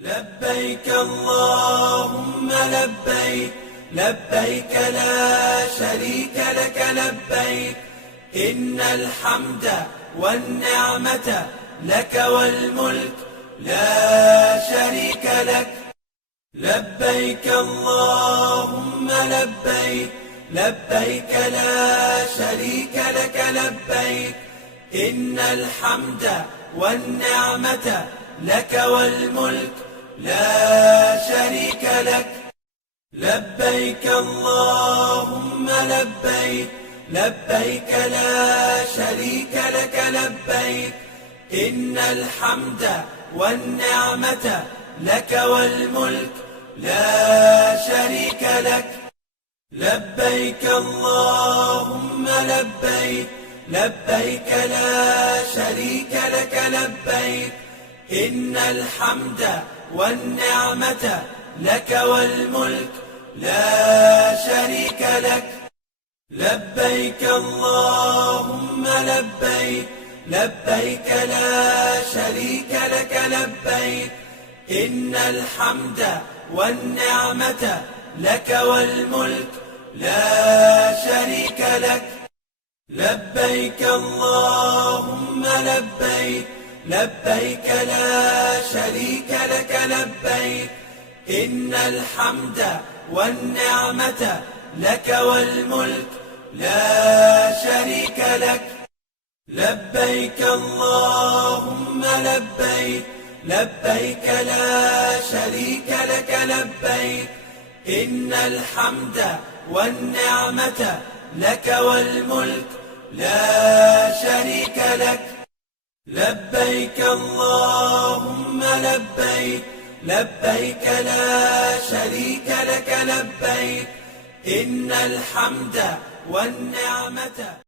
لبيك اللهم لبيك، لبيك لا شريك لك لبيك، إن الحمد والنعمة لك والملك لا شريك لك. لبيك اللهم لبيك، لبيك لا شريك لك لبيك، إن الحمد والنعمة لك والملك لا شريك لك. لبيك اللهم لبيك، لبيك لا شريك لك لبيك، إن الحمد والنعمة لك والملك لا شريك لك. لبيك اللهم لبيك، لبيك لا شريك لك لبيك، إن الحمد والنعمة لك والملك لا شريك لك. لبيك اللهم لبيك، لبيك لا شريك لك لبيك، إن الحمد والنعمة لك والملك لا شريك لك. لبيك اللهم لبيك، لبيك لا شريك لك لبيك، إن الحمد والنعمة لك والملك لا شريك لك. لبيك اللهم لبيك، لبيك لا شريك لك لبيك، إن الحمد والنعمة لك والملك لا شريك لك. لبيك اللهم لبيك، لبيك لا شريك لك لبيك، إن الحمد والنعمة